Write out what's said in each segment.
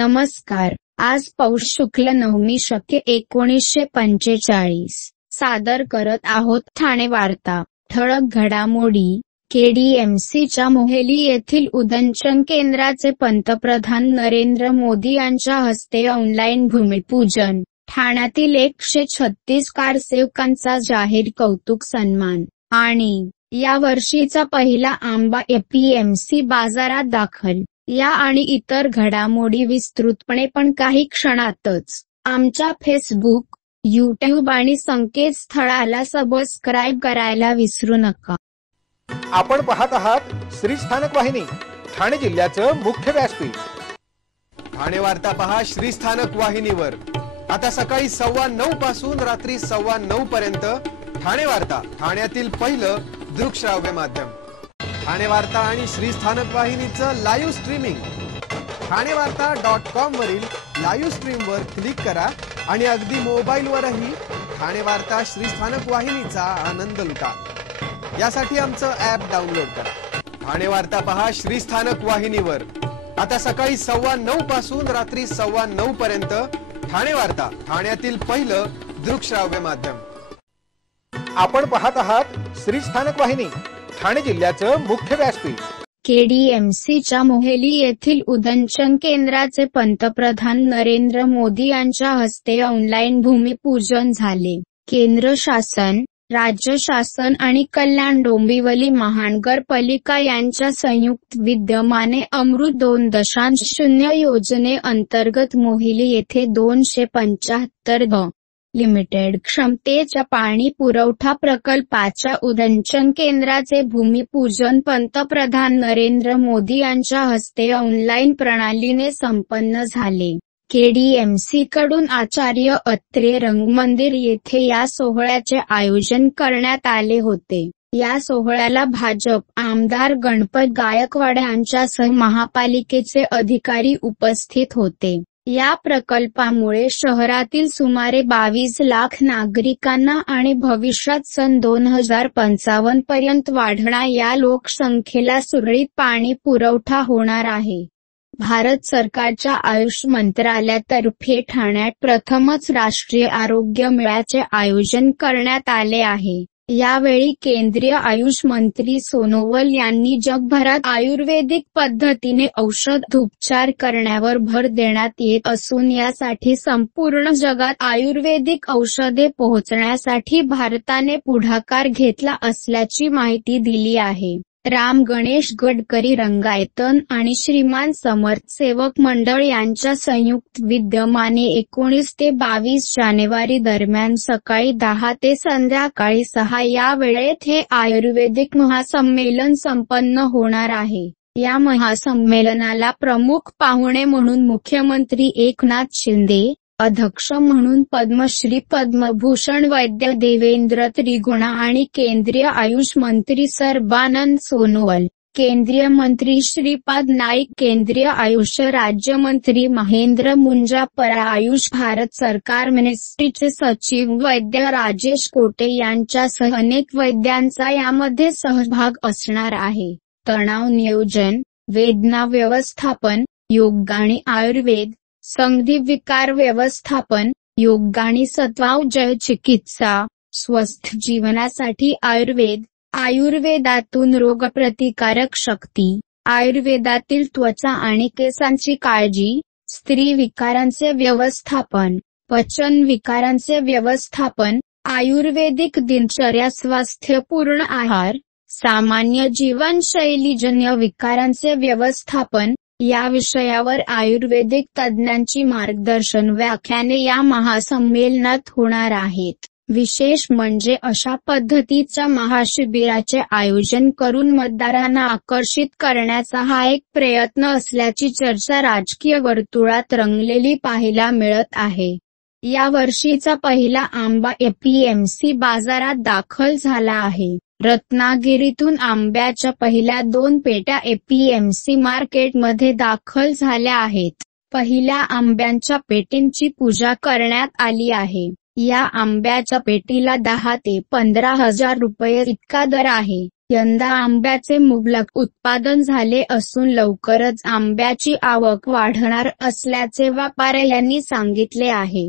नमस्कार. आज पौष शुक्ल नवमी शके 1945 सादर करत आहोत ठाणे वार्ता. ठळक घडामोडी. केडीएमसीच्या मोहेली येथील उदंचन केंद्राचे पंतप्रधान नरेंद्र मोदी यांच्या हस्ते ऑनलाईन भूमिपूजन. ठाण्यातील 136 कारसेवकांचा जाहीर कौतुक सन्मान. आणि या वर्षीचा पहिला आंबा एपीएमसी बाजारात दाखल. या आणि इतर घडामोडी विस्तृतपणे पण काही क्षणातच. आमच्या फेसबुक, यूट्यूब आणि संकेतस्थळाला सबस्क्राईब करायला विसरू नका. आपण पाहत आहात श्री स्थानक वाहिनी, ठाणे जिल्ह्याचं मुख्य व्यासपीठ. ठाणे वार्ता पहा श्री स्थानक वाहिनीवर. आता सकाळी 9:15 पासून रात्री 9:15 पर्यंत ठाणे वार्ता, ठाण्यातील पहिलं दृकश्राव्य माध्यम. ठाणे वार्ता आणि श्री स्थानक वाहिनीचं लाईव्ह स्ट्रीमिंग. ठाणेवार्ता.com वरील लाईव्ह स्ट्रीमवर क्लिक करा आणि अगदी मोबाईलवरही ठाणे वार्ता श्री स्थानक वाहिनीचा आनंद लुटा. यासाठी आमचं ॲप डाउनलोड करा. ठाणे वार्ता पहा श्री स्थानक वाहिनीवर. आता सकाळी 9:15 पासून रात्री 9:15 पर्यंत ठाणे वार्ता, ठाण्यातील पहिलं दृकश्राव्य माध्यम. आपण पाहत आहात श्री स्थानक वाहिनी, ठाणे जिल्ह्याचं मुख्य व्यासपीठ. केडीएमसीच्या मोहेली येथील उदंचन केंद्राचे पंतप्रधान नरेंद्र मोदी यांच्या हस्ते ऑनलाईन भूमिपूजन झाले. केंद्र शासन, राज्य शासन आणि कल्याण डोंबिवली महानगरपालिका यांच्या संयुक्त विद्यमाने अमृत 2.0 योजनेअंतर्गत मोहिली येथे 275 लिमिटेड क्षमतेच्या पाणी पुरवठा प्रकल्पाच्या उदंचन केंद्राचे भूमिपूजन पंतप्रधान नरेंद्र मोदी यांच्या हस्ते ऑनलाईन प्रणालीने संपन्न झाले. केडीएमसी कडून आचार्य अत्रे रंगमंदिर येथे या सोहळ्याचे आयोजन करण्यात आले होते. या सोहळ्याला भाजप आमदार गणपत गायकवाड यांच्यासह महापालिकेचे अधिकारी उपस्थित होते. या प्रकल्पामुळे शहरातील सुमारे 22 लाख नागरिकांना आणि भविष्यात सन 2055 पर्यंत वाढणा या लोकसंख्येला सुरळीत पाणी पुरवठा होणार आहे. भारत सरकारच्या आयुष मंत्रालयातर्फे ठाण्यात प्रथमच राष्ट्रीय आरोग्य मेळ्याचे आयोजन करण्यात आले आहे. यावेळी केंद्रीय आयुष मंत्री सोनोवाल यांनी जगभरात आयुर्वेदिक पद्धतीने औषधोपचार करण्यावर भर देण्यात येत असून यासाठी संपूर्ण जगात आयुर्वेदिक औषधे पोहोचण्यासाठी भारताने पुढाकार घेतला असल्याची माहिती दिली आहे. राम गणेश गडकरी रंगायतन आणि श्रीमान समर्थ सेवक मंडळ यांच्या संयुक्त विद्यमाने 19 ते 22 जानेवारी दरम्यान सकाळी 10 ते संध्याकाळी 6 या वेळेत हे आयुर्वेदिक महासंमेलन संपन्न होणार आहे. या महासंमेलनाला प्रमुख पाहुणे म्हणून मुख्यमंत्री एकनाथ शिंदे, अध्यक्ष म्हणून पद्मश्री पद्मभूषण वैद्य देवेंद्र त्रिगुणा आणि केंद्रीय आयुष मंत्री सर्बानंद सोनोवाल, केंद्रीय मंत्री श्रीपाद नाईक, केंद्रीय आयुष राज्यमंत्री महेंद्र मुंजापरा, आयुष भारत सरकार मिनिस्ट्रीचे सचिव वैद्य राजेश कोटे यांच्यासह अनेक वैद्यांचा यामध्ये सहभाग असणार आहे. तणाव नियोजन, वेदना व्यवस्थापन, योग आणि आयुर्वेद, संधी विकार व्यवस्थापन, योग आणि सत्वावजय चिकित्सा, स्वस्थ जीवनासाठी आयुर्वेद, आयुर्वेदातून रोगप्रतिकारक शक्ती, आयुर्वेदातील त्वचा आणि केसांची काळजी, स्त्री विकारांचे व्यवस्थापन, पचन विकारांचे व्यवस्थापन, आयुर्वेदिक दिनचर्या, स्वास्थ्यपूर्ण आहार, सामान्य जीवनशैलीजन्य विकारांचे व्यवस्थापन या विषयावर आयुर्वेदिक तज्ज्ञांची मार्गदर्शन व्याख्याने या महासंमेलनात होणार आहेत. विशेष म्हणजे अशा पद्धतीच्या महाशिबिराचे आयोजन करून मतदारांना आकर्षित करण्याचा हा एक प्रयत्न असल्याची चर्चा राजकीय वर्तुळात रंगलेली पाहायला मिळत आहे. या वर्षीचा पहिला आंबा एपीएमसी बाजारात दाखल झाला आहे. रत्नागिरीतून आंब्याच्या पहिल्या 2 पेट्या एपीएमसी मार्केटमध्ये दाखल झाल्या आहेत. पहिल्या आंब्यांच्या पेटींची पूजा करण्यात आली आहे. या आंब्याच्या पेटीला 10 ते 15 हजार रुपये इतका दर आहे. यंदा आंब्याचे मुबलक उत्पादन झाले असून लवकरच आंब्याची आवक वाढणार असल्याचे व्यापाऱ्यांनी सांगितले आहे.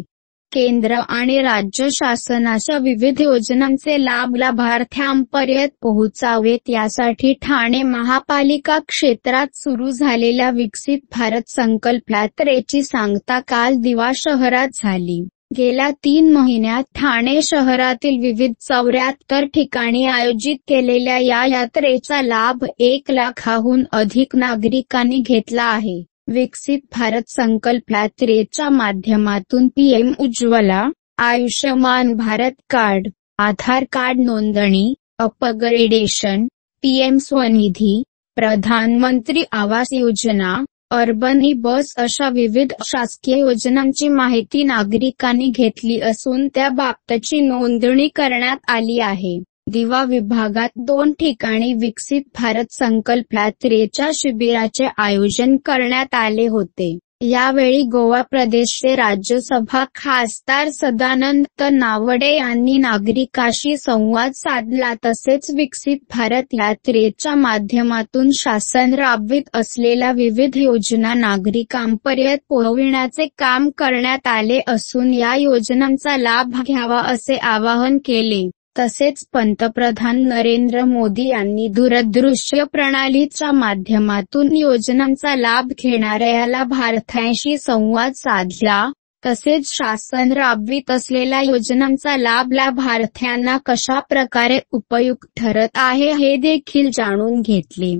केंद्र आणि राज्य शासनाच्या विविध योजनांचे लाभ लाभार्थ्यांपर्यंत पोहोचावेत यासाठी ठाणे महापालिका क्षेत्रात सुरू झालेल्या विकसित भारत संकल्प यात्रेची सांगता काल दिवा शहरात झाली. गेल्या 3 महिन्यात ठाणे शहरातील विविध 74 ठिकाणी आयोजित केलेल्या या यात्रेचा लाभ 1 लाखाहून अधिक नागरिकांनी घेतला आहे. विकसित भारत संकल्प यात्रेच्या माध्यमातून पीएम उज्ज्वला, आयुष्यमान भारत कार्ड, आधार कार्ड नोंदणी, अपग्रेडेशन, पीएम स्वनिधी, प्रधानमंत्री आवास योजना, अर्बन ई-बस अशा विविध शासकीय योजनांची माहिती नागरिकांनी घेतली असून त्याबाबतची नोंदणी करण्यात आली आहे. दिवा विभागात 2 ठिकाणी विकसित भारत संकल्प यात्रेच्या शिबिराचे आयोजन करण्यात आले होते. यावेळी गोवा प्रदेशचे राज्यसभा खासदार सदानंद नावडे यांनी नागरिकांशी संवाद साधला. तसेच विकसित भारत यात्रेच्या माध्यमातून शासन राबवित असलेल्या विविध योजना नागरिकांपर्यंत पोहोचविण्याचे काम करण्यात आले असून या योजनांचा लाभ घ्यावा असे आवाहन केले. तसेच पंतप्रधान नरेंद्र मोदी यांनी दूरदृश्य प्रणालीच्या माध्यमातून योजनांचा लाभ घेणाऱ्या लाभार्थ्यांशी संवाद साधला. तसेच शासन राबवित असलेल्या योजनांचा लाभ लाभार्थ्यांना कशा प्रकारे उपयुक्त ठरत आहे हे देखील जाणून घेतले.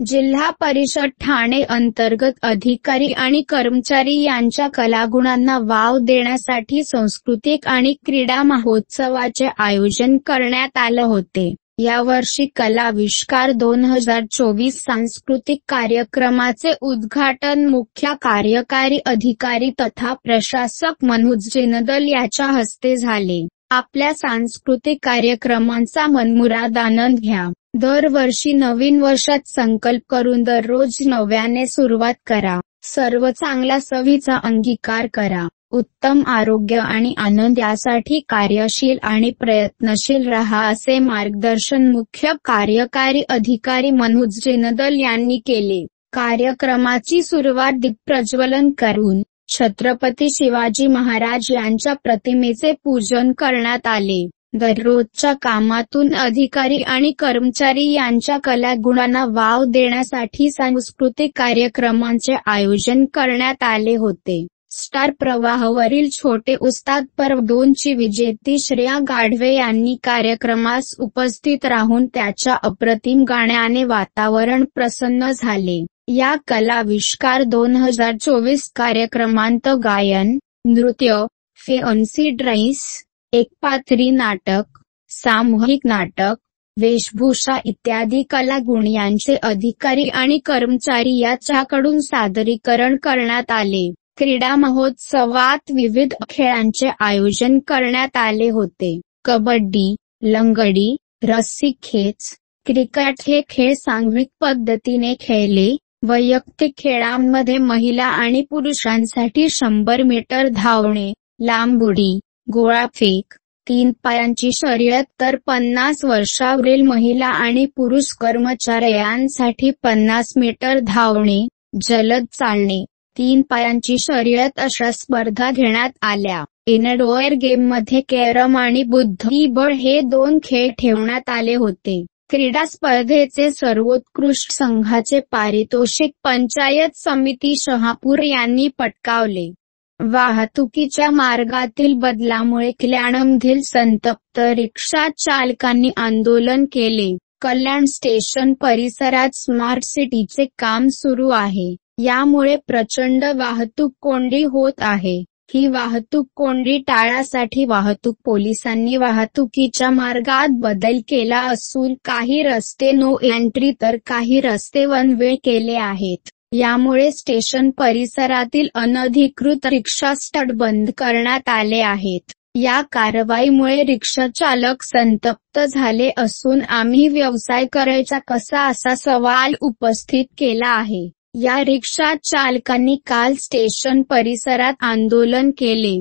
जिल्हा परिषद ठाणे अंतर्गत अधिकारी आणि कर्मचारी यांच्या कलागुणांना वाव देण्यासाठी सांस्कृतिक आणि क्रीडा महोत्सवाचे आयोजन करण्यात आले होते. यावर्षी कलाविष्कार 2024 सांस्कृतिक कार्यक्रमाचे उद्घाटन मुख्य कार्यकारी अधिकारी तथा प्रशासक मनोज जिनदल यांच्या हस्ते झाले. आपल्या सांस्कृतिक कार्यक्रमांचा मनमुराद आनंद घ्या. दरवर्षी नवीन वर्षात संकल्प करून दररोज नव्याने सुरुवात करा. सर्व चांगल्या सवयीचा अंगीकार करा. उत्तम आरोग्य आणि आनंद यासाठी कार्यशील आणि प्रयत्नशील राहा असे मार्गदर्शन मुख्य कार्यकारी अधिकारी मनोज जिनदल यांनी केले. कार्यक्रमाची सुरुवात दीपप्रज्वलन करून छत्रपती शिवाजी महाराज यांच्या प्रतिमेचे पूजन करण्यात आले. दररोजच्या कामातून अधिकारी आणि कर्मचारी यांच्या कलागुणांना वाव देण्यासाठी सांस्कृतिक कार्यक्रमांचे आयोजन करण्यात आले होते. स्टार प्रवाहवरील छोटे उस्ताद पर्व 2 ची विजेती श्रेया गाढवे यांनी कार्यक्रमास उपस्थित राहून त्याच्या अप्रतिम गाण्याने वातावरण प्रसन्न झाले. या कलाविष्कार 2024 कार्यक्रमांत गायन, नृत्य, फॅन्सी ड्रेस, एकपात्री नाटक, सामूहिक नाटक, वेशभूषा इत्यादी कलागुण यांचे अधिकारी आणि कर्मचारी याच्याकडून सादरीकरण करण्यात आले. क्रीडा महोत्सवात विविध खेळांचे आयोजन करण्यात आले होते. कबड्डी, लंगडी, रस्सीखेच, क्रिकेट हे खेळ सांघिक पद्धतीने खेळले. वैयक्तिक खेळांमध्ये महिला आणि पुरुषांसाठी 100 मीटर धावणे, लांब उडी, गोळाफेक, 3 पायांची शर्यत तर 50 वर्षावरील महिला आणि पुरुष कर्मचाऱ्यांसाठी 50 मीटर धावणे, जलद चालणे, 3 पायांची शर्यत अशा स्पर्धा घेण्यात आल्या. इनडोअर गेममध्ये कॅरम आणि बुद्धिबळ हे 2 खेळ ठेवण्यात आले होते. क्रीडा स्पर्धेचे सर्वोत्कृष्ट संघाचे पारितोषिक पंचायत समिती शहापूर यांनी पटकावले. वाहतुकीच्या मार्गातील बदलामुळे कल्याणमधील संतप्त रिक्षा चालकांनी आंदोलन केले. कल्याण स्टेशन परिसरात स्मार्ट सिटीचे काम सुरू आहे. यामुळे प्रचंड वाहतूक कोंडी होत आहे. ही वाहतूक कोंडी टाळण्यासाठी वाहतूक पोलिसांनी वाहतुकीच्या मार्गात बदल केला असून काही रस्ते नो एंट्री तर काही रस्ते वन वे केले आहेत. यामुळे स्टेशन परिसरातील अनधिकृत रिक्षा स्टँड बंद करण्यात आले आहेत. या कारवाईमुळे रिक्षा चालक संतप्त झाले असून आम्ही व्यवसाय करायचा कसा असा सवाल उपस्थित केला आहे. या रिक्षा चालकांनी काल स्टेशन परिसरात आंदोलन केले.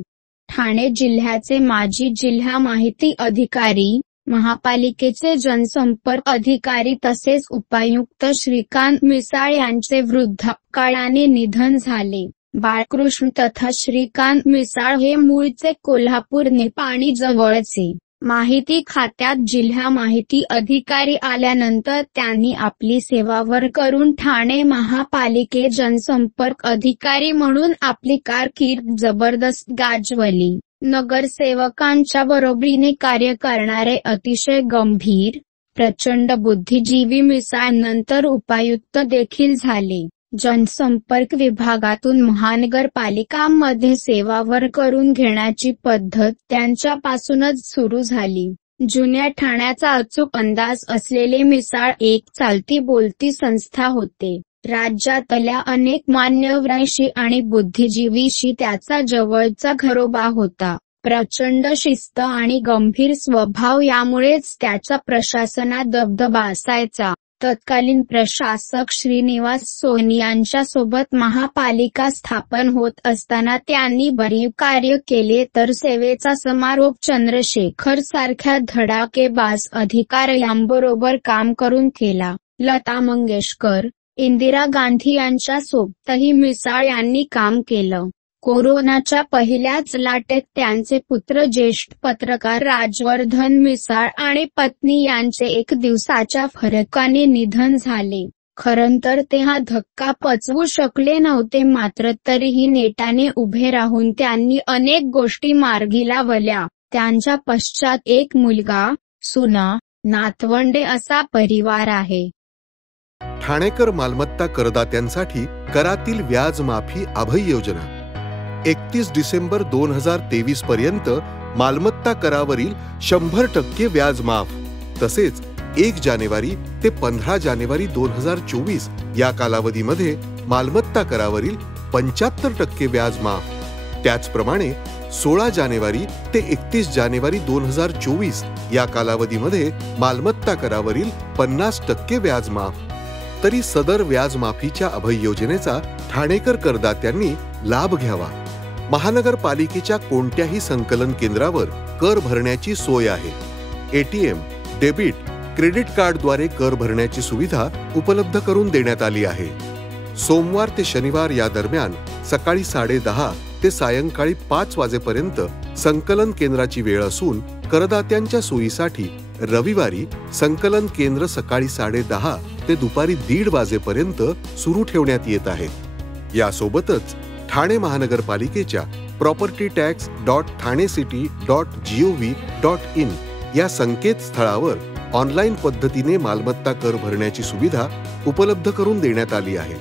ठाणे जिल्ह्याचे माजी जिल्हा माहिती अधिकारी महापालिकेचे जनसंपर्क अधिकारी तसेच उपायुक्त श्रीकांत मिसाळ यांचे वृद्धापकाळाने निधन झाले. बाळकृष्ण तथा श्रीकांत मिसाळ हे मूळचे कोल्हापूर निपाणी जवळचे. माहिती खात्यात जिल्हा माहिती अधिकारी आल्यानंतर त्यांनी आपली सेवावर करून ठाणे महापालिकेत जनसंपर्क अधिकारी म्हणून आपली कारकीर्द जबरदस्त गाजवली. नगरसेवकांच्या बरोबरीने कार्य करणारे अतिशय गंभीर, प्रचंड बुद्धिजीवी मिसाळ नंतर उपायुक्त देखील झाले. जनसंपर्क विभागातून महानगरपालिकांमध्ये सेवावर करून घेण्याची पद्धत त्यांच्यापासूनच सुरू झाली. जुन्या ठाण्याचा अचूक अंदाज असलेले मिसाळ एक चालती बोलती संस्था होते. राज्यातल्या अनेक मान्यवरांशी आणि बुद्धिजीवीशी त्याचा जवळचा घरोबा होता. प्रचंड शिस्त आणि गंभीर स्वभाव यामुळेच त्याचा प्रशासनात दबदबा असायचा. तत्कालीन प्रशासक श्रीनिवास सोनी यांच्यासोबत महापालिका स्थापन होत असताना त्यांनी भरीव कार्य केले, तर सेवेचा समारोप चंद्रशेखर सारख्या धडाकेबाज अधिकाऱ्यांबरोबर काम करून केला. लता मंगेशकर, इंदिरा गांधी यांच्या सोबतही मिसाळ यांनी काम केलं. कोरोनाच्या पहिल्याच लाटेत त्यांचे पुत्र ज्येष्ठ पत्रकार राजवर्धन मिसाळ आणि पत्नी यांचे 1 दिवसाच्या फरकाने निधन झाले. खरं तर ते हा धक्का पचवू शकले नव्हते, मात्र तरीही नेटाने उभे राहून त्यांनी अनेक गोष्टी मार्गी लावल्या. त्यांच्या पश्चात एक मुलगा, सुना, नातवंडे असा परिवार आहे. ठाणेकर मालमत्ता करदात्यांसाठी करातील व्याज माफी अभय योजना 31 डिसेंबर 2023 पर्यंत मालमत्ता करावरील 100% व्याज माफ. तसेच 1 जानेवारी ते 15 जानेवारी 2024 या कालावधीमध्ये मालमत्ता करावरील 75% व्याज माफ. त्याचप्रमाणे 16 जानेवारी ते 31 जानेवारी 2024 या कालावधीमध्ये मालमत्ता करावरील 50% व्याज माफ. तरी सदर व्याज माफीच्या अभय योजनेचा ठाणेकर करदात्यांनी लाभ घ्यावा. महानगरपालिकेच्या कोणत्याही संकलन केंद्रावर कर भरण्याची सोय आहे. एटीएम, डेबिट, क्रेडिट कार्डद्वारे कर भरण्याची सुविधा उपलब्ध करून देण्यात आली आहे. सोमवार ते शनिवार या दरम्यान सकाळी 10:30 ते सायंकाळी 5 वाजेपर्यंत संकलन केंद्राची वेळ असून करदात्यांच्या सोयीसाठी रविवारी संकलन केंद्र सकाळी 10:30 ते दुपारी 1:30 वाजेपर्यंत सुरू ठेवण्यात येत आहे. यासोबतच ठाणे महानगरपालिकेच्या propertytax.thanecity.gov.in या संकेतस्थळावर ऑनलाईन पद्धतीने मालमत्ता कर भरण्याची सुविधा उपलब्ध करून देण्यात आली आहे.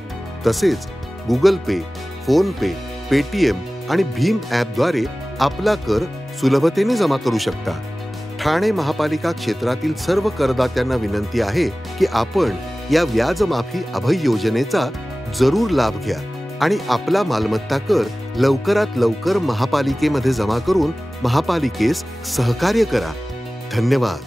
तसेच गुगल पे, फोन पे, पेटीएम आणि भीम ॲपद्वारे आपला कर सुलभतेने जमा करू शकता. ठाणे महापालिका क्षेत्रातील सर्व करदात्यांना विनंती आहे की आपण या व्याजमाफी अभय योजनेचा जरूर लाभ घ्या आणि आपला मालमत्ता कर लवकरात लवकर महापालिकेमध्ये जमा करून महापालिकेस सहकार्य करा. धन्यवाद.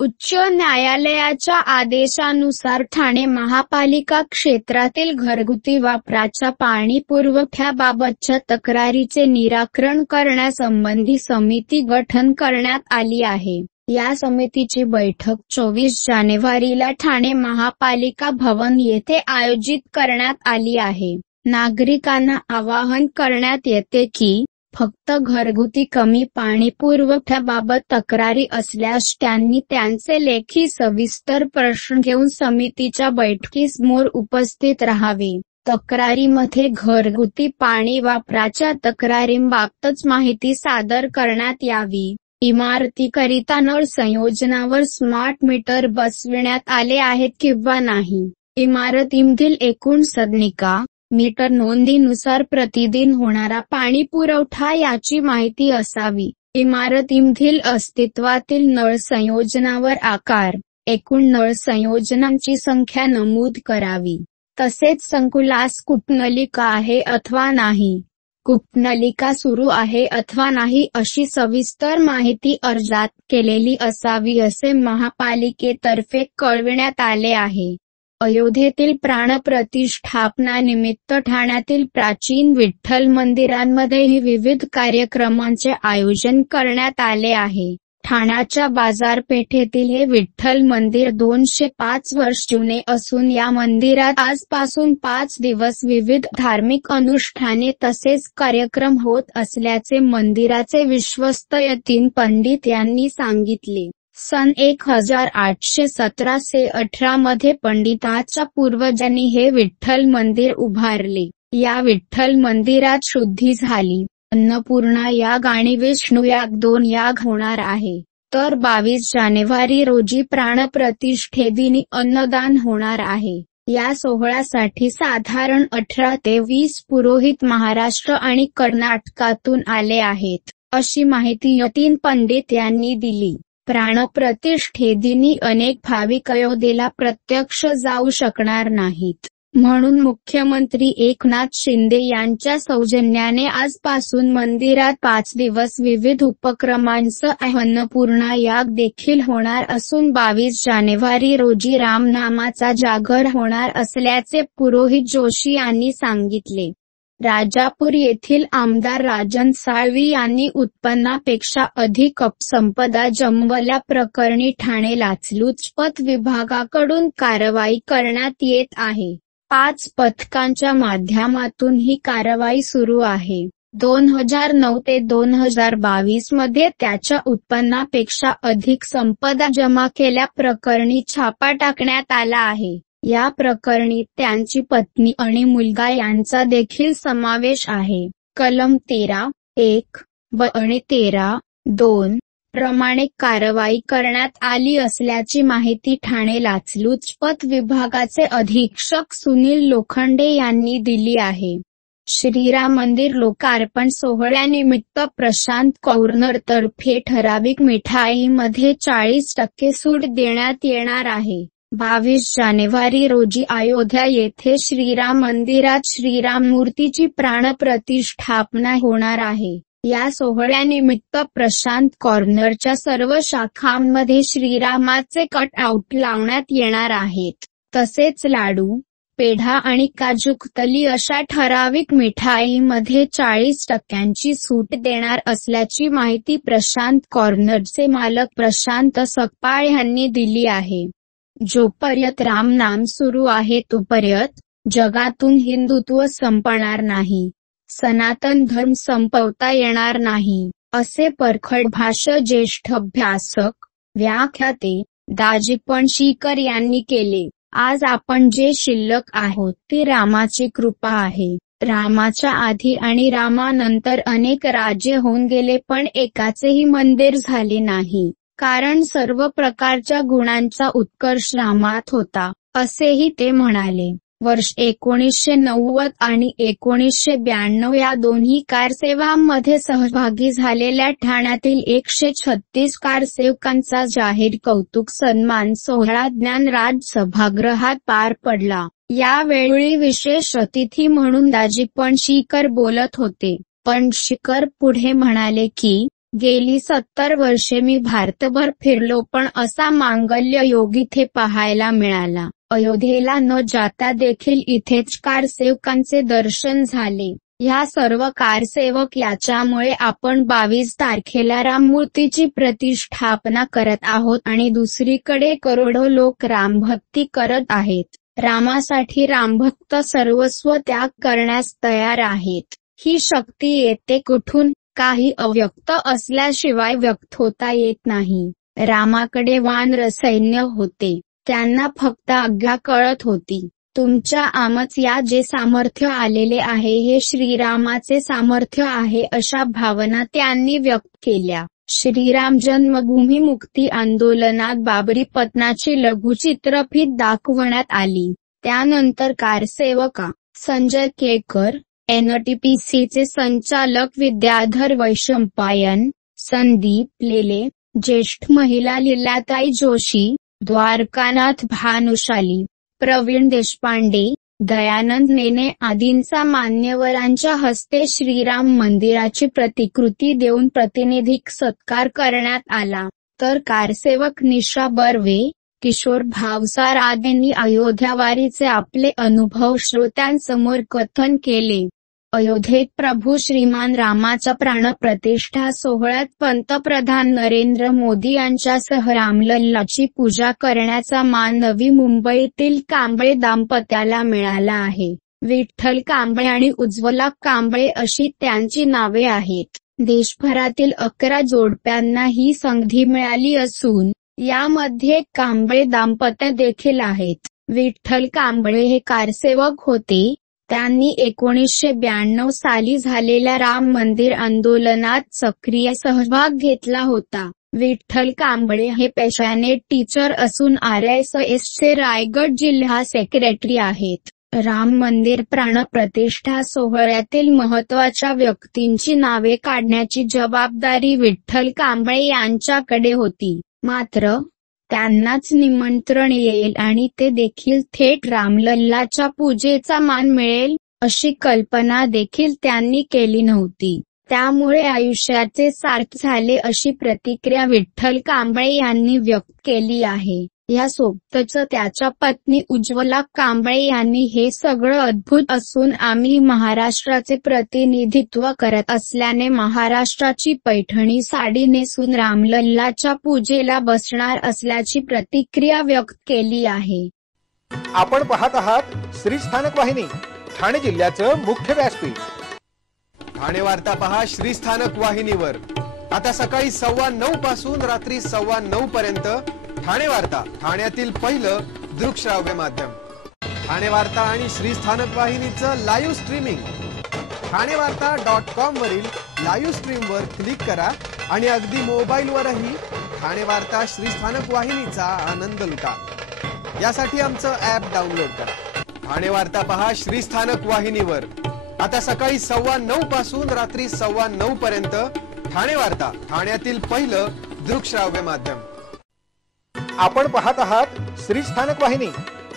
उच्च न्यायालयाच्या आदेशानुसार ठाणे महापालिका क्षेत्रातील घरगुती वापराच्या पाणी पुरवठ्याबाबतच्या तक्रारीचे निराकरण करण्यासंबंधी समिती गठन करण्यात आली आहे. या समितीची बैठक 24 जानेवारीला ठाणे महापालिका भवन येथे आयोजित करण्यात आली आहे. नागरिकांना आवाहन करण्यात येते की फक्त घरगुती कमी पाणी पुरवठ्याबाबत तक्रारी असल्यास त्यांनी त्यांचे लेखी सविस्तर प्रश्न घेऊन समितीच्या बैठकीसमोर उपस्थित राहावे. तक्रारीमध्ये घरगुती पाणी वापराच्या तक्रारींबाबतच माहिती सादर करण्यात यावी. इमारतीकरिता नळ संयोजनावर स्मार्ट मीटर बसविण्यात आले आहेत किंवा नाही. इमारतीमधील एकूण सदनिका, मीटर नोंदीनुसार प्रतिदिन होणारा पाणी पुरवठा याची माहिती असावी. इमारतीमधील अस्तित्वातील नळ संयोजनावर आकार, एकूण नळ संयोजनांची संख्या नमूद करावी. तसेच संकुलास कूपनलिका आहे अथवा नाही, कूपनलिका सुरू आहे अथवा नाही अशी सविस्तर माहिती अर्जात केलेली असावी असे महापालिकेतर्फे कळविण्यात आले आहे. अयोध्येतील प्राणप्रतिष्ठापनानिमित्त ठाण्यातील प्राचीन विठ्ठल मंदिरांमध्येही विविध कार्यक्रमांचे आयोजन करण्यात आले आहे. ठाण्याच्या बाजारपेठेतील हे विठ्ठल मंदिर 205 वर्ष जुने असून या मंदिरात आजपासून 5 दिवस विविध धार्मिक अनुष्ठाने तसेच कार्यक्रम होत असल्याचे मंदिराचे विश्वस्त यतीन पंडित यांनी सांगितले. सन 1817-18 मध्ये पंडिताच्या पूर्वजांनी हे विठ्ठल मंदिर उभारले. या विठ्ठल मंदिरात शुद्धी झाली. अन्नपूर्णा याग आणि विष्णू याग 2 याग होणार आहे. तर 22 जानेवारी रोजी प्राणप्रतिष्ठेदिनी अन्नदान होणार आहे. या सोहळ्यासाठी साधारण 18 ते 20 पुरोहित महाराष्ट्र आणि कर्नाटकातून आले आहेत, अशी माहिती यतीन पंडित यांनी दिली. प्राणप्रतिष्ठेदिनी अनेक भाविक अयोध्येला प्रत्यक्ष जाऊ शकणार नाहीत. म्हणून मुख्यमंत्री एकनाथ शिंदे यांच्या सौजन्याने आजपासून मंदिरात 5 दिवस विविध उपक्रमांसह अन्नपूर्णा याग देखील होणार असून 22 जानेवारी रोजी रामनामाचा जागर होणार असल्याचे पुरोहित जोशी यांनी सांगितले. राजापूर येथील आमदार राजन साळवी यांनी उत्पन्नापेक्षा अधिक अपसंपदा जमवल्याप्रकरणी ठाणे लाचलुचपत विभागाकडून कारवाई करण्यात येत आहे. 5 पथकांच्या माध्यमातून ही कारवाई सुरू आहे. 2009 ते 2022 मध्ये त्याच्या उत्पन्नापेक्षा अधिक संपदा जमा केल्याप्रकरणी छापा टाकण्यात आला आहे. या प्रकरणी त्यांची पत्नी आणि मुलगा यांचा देखील समावेश आहे. कलम 13(1) ब आणि 13(2) प्रमाणे कारवाई करण्यात आली असल्याची माहिती ठाणे लाचलुचपत विभागाचे अधीक्षक सुनील लोखंडे यांनी दिली आहे. श्रीराम मंदिर लोकार्पण सोहळ्यानिमित्त प्रशांत कॉर्नरतर्फे ठराविक मिठाईमध्ये 40% सूट देण्यात येणार आहे. 22 जानेवारी रोजी अयोध्या येथे श्रीराम मंदिरात श्रीराम मूर्तीची प्राणप्रतिष्ठापना होणार आहे. या सोहळ्यानिमित्त प्रशांत कॉर्नरच्या सर्व शाखांमध्ये श्रीरामाचे कटआउट लावण्यात येणार आहेत. तसेच लाडू, पेढा आणि काजू कतली अशा ठराविक मिठाईमध्ये 40% सूट देणार असल्याची माहिती प्रशांत कॉर्नरचे मालक प्रशांत सकपाळ यांनी दिली आहे. जोपर्यंत रामनाम सुरू आहे तोपर्यंत जगातून हिंदुत्व संपणार नाही, सनातन धर्म संपवता येणार नाही, असे परखड भाष्य ज्येष्ठ अभ्यासक, व्याख्याते दाजी पणशीकर यांनी केले. आज आपण जे शिल्लक आहोत ती रामाची कृपा आहे. रामाच्या आधी आणि रामानंतर अनेक राज्ये होऊन गेले पण एकाचेही मंदिर झाले नाही, कारण सर्व प्रकारच्या गुणांचा उत्कर्ष रामात होता, असेही ते म्हणाले. वर्ष 1990 आणि 1992 या दोन्ही कारसेवांमध्ये सहभागी झालेल्या ठाण्यातील 136 कारसेवकांचा जाहीर कौतुक सन्मान सोहळा ज्ञानराज सभागृहात पार पडला. यावेळी विशेष अतिथी म्हणून दाजी पणशीकर बोलत होते. पणशीकर पुढे म्हणाले की, गेली 70 वर्षे मी भारतभर फिरलो पण असा मांगल्य योग इथे पाहायला मिळाला. अयोध्येला न जाता देखील इथेच कारसेवकांचे दर्शन झाले. ह्या सर्व कारसेवक याच्यामुळे आपण 22 तारखेला राममूर्तीची प्रतिष्ठापना करत आहोत आणि दुसरीकडे करोडो लोक रामभक्ती करत आहेत. रामासाठी रामभक्त सर्वस्व त्याग करण्यास तयार आहेत. ही शक्ती येते कुठून? काही अव्यक्त असल्याशिवाय व्यक्त होता येत नाही. रामाकडे वानर सैन्य होते, त्यांना फक्त आज्ञा कळत होती. तुमच्या आमच या जे सामर्थ्य आलेले आहे हे श्रीरामाचे सामर्थ्य आहे अशा भावना त्यांनी व्यक्त केल्या. श्रीराम जन्मभूमी मुक्ती आंदोलनात बाबरी पतनाची लघुचित्रफीत दाखवण्यात आली. त्यानंतर कारसेवका संजय केळकर, NTPCचे संचालक विद्याधर वैशंपायन, संदीप लेले, ज्येष्ठ महिला लीलाताई जोशी, द्वारकानाथ भानुशाली, प्रवीण देशपांडे, दयानंद नेने आदींचा मान्यवरांच्या हस्ते श्रीराम मंदिराची प्रतिकृती देऊन प्रतिनिधिक सत्कार करण्यात आला. तर कारसेवक निशा बर्वे, किशोर भावसार आदींनी अयोध्यावारीचे आपले अनुभव श्रोत्यांसमोर कथन केले. अयोध्येत प्रभू श्रीमान रामाच्या प्राणप्रतिष्ठा सोहळ्यात पंतप्रधान नरेंद्र मोदी यांच्यासह रामलल्लाची पूजा करण्याचा मान नवी मुंबईतील कांबळे दाम्पत्याला मिळाला आहे. विठ्ठल कांबळे आणि उज्ज्वला कांबळे अशी त्यांची नावे आहेत. देशभरातील 11 जोडप्यांना ही संधी मिळाली असून यामध्ये कांबळे दाम्पत्य देखील आहेत. विठ्ठल कांबळे हे कारसेवक होते. त्यांनी 1992 साली झालेल्या राम मंदिर आंदोलनात सक्रिय सहभाग घेतला होता. विठ्ठल कांबळे हे पेशाने टीचर असून RSSचे रायगड जिल्हा सेक्रेटरी आहेत. राम मंदिर प्राणप्रतिष्ठा सोहळ्यातील महत्त्वाच्या व्यक्तींची नावे काढण्याची जबाबदारी विठ्ठल कांबळे यांच्याकडे होती. मात्र त्यांनाच निमंत्रण येईल आणि ते देखील थेट रामलल्लाच्या पूजेचा मान मिळेल अशी कल्पना देखील त्यांनी केली नव्हती. त्यामुळे आयुष्याचे सार्थ झाले अशी प्रतिक्रिया विठ्ठल कांबळे यांनी व्यक्त केली आहे. यासोबतच त्याच्या पत्नी उज्ज्वला कांबळे यांनी हे सगळं अद्भुत असून आम्ही महाराष्ट्राचे प्रतिनिधित्व करत असल्याने महाराष्ट्राची पैठणी साडी नेसून रामलल्लाच्या पूजेला बसणार असल्याची प्रतिक्रिया व्यक्त केली आहे. आपण पाहत आहात श्री स्थानक वाहिनी, ठाणे जिल्ह्याचं मुख्य व्यासपीठ. ठाणे वार्ता पहा श्री स्थानक वाहिनीवर. आता सकाळी 9:15 पासून रात्री 9:15 पर्यंत ठाणे वार्ता, ठाण्यातील पहिलं दृकश्राव्य माध्यम. ठाणे वार्ता आणि श्री स्थानक वाहिनीचं लाईव्ह स्ट्रीमिंग ठाणेवार्ता.com वरील लाईव्ह स्ट्रीमवर क्लिक करा आणि अगदी मोबाईलवरही ठाणे वार्ता श्री स्थानक वाहिनीचा आनंद लुटा. यासाठी आमचं ॲप डाउनलोड करा. ठाणे वार्ता पहा श्री स्थानक वाहिनीवर. आता सकाळी 9:15 पासून रात्री 9:15 पर्यंत ठाणे वार्ता, ठाण्यातील पहिलं दृकश्राव्य माध्यम. आपण पाहत आहात श्री स्थानक वाहिनी,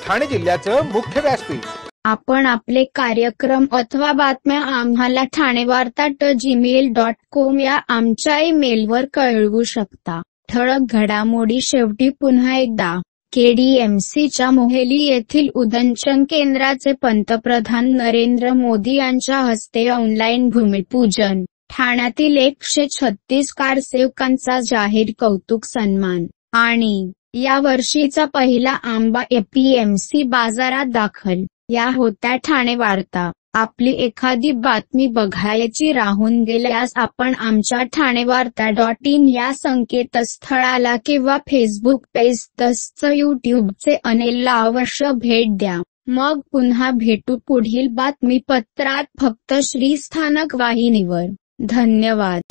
ठाणे जिल्ह्याचं मुख्य व्यासपीठ. आपण आपले कार्यक्रम अथवा बातम्या आम्हाला ठाणेवार्ता@gmail.com या आमच्या ईमेलवर कळवू शकता. ठळक घडामोडी शेवटी पुन्हा एकदा. KDMCच्या मोहेली येथील उदंचन केंद्राचे पंतप्रधान नरेंद्र मोदी यांच्या हस्ते ऑनलाईन भूमिपूजन. ठाण्यातील 136 कारसेवकांचा जाहीर कौतुक सन्मान. आणि या वर्षीचा पहिला आंबा APMC बाजारात दाखल. या होत्या ठाणे वार्ता. आपली एखादी बातमी बघायची राहून गेल्यास आपण आमच्या ठाणेवार्ता.in या संकेतस्थळाला किंवा फेसबुक पेज तसंच YouTubeचे चॅनेलला अवश्य भेट द्या. मग पुन्हा भेटू पुढील बातमीपत्रात फक्त श्री स्थानक वाहिनीवर. धन्यवाद.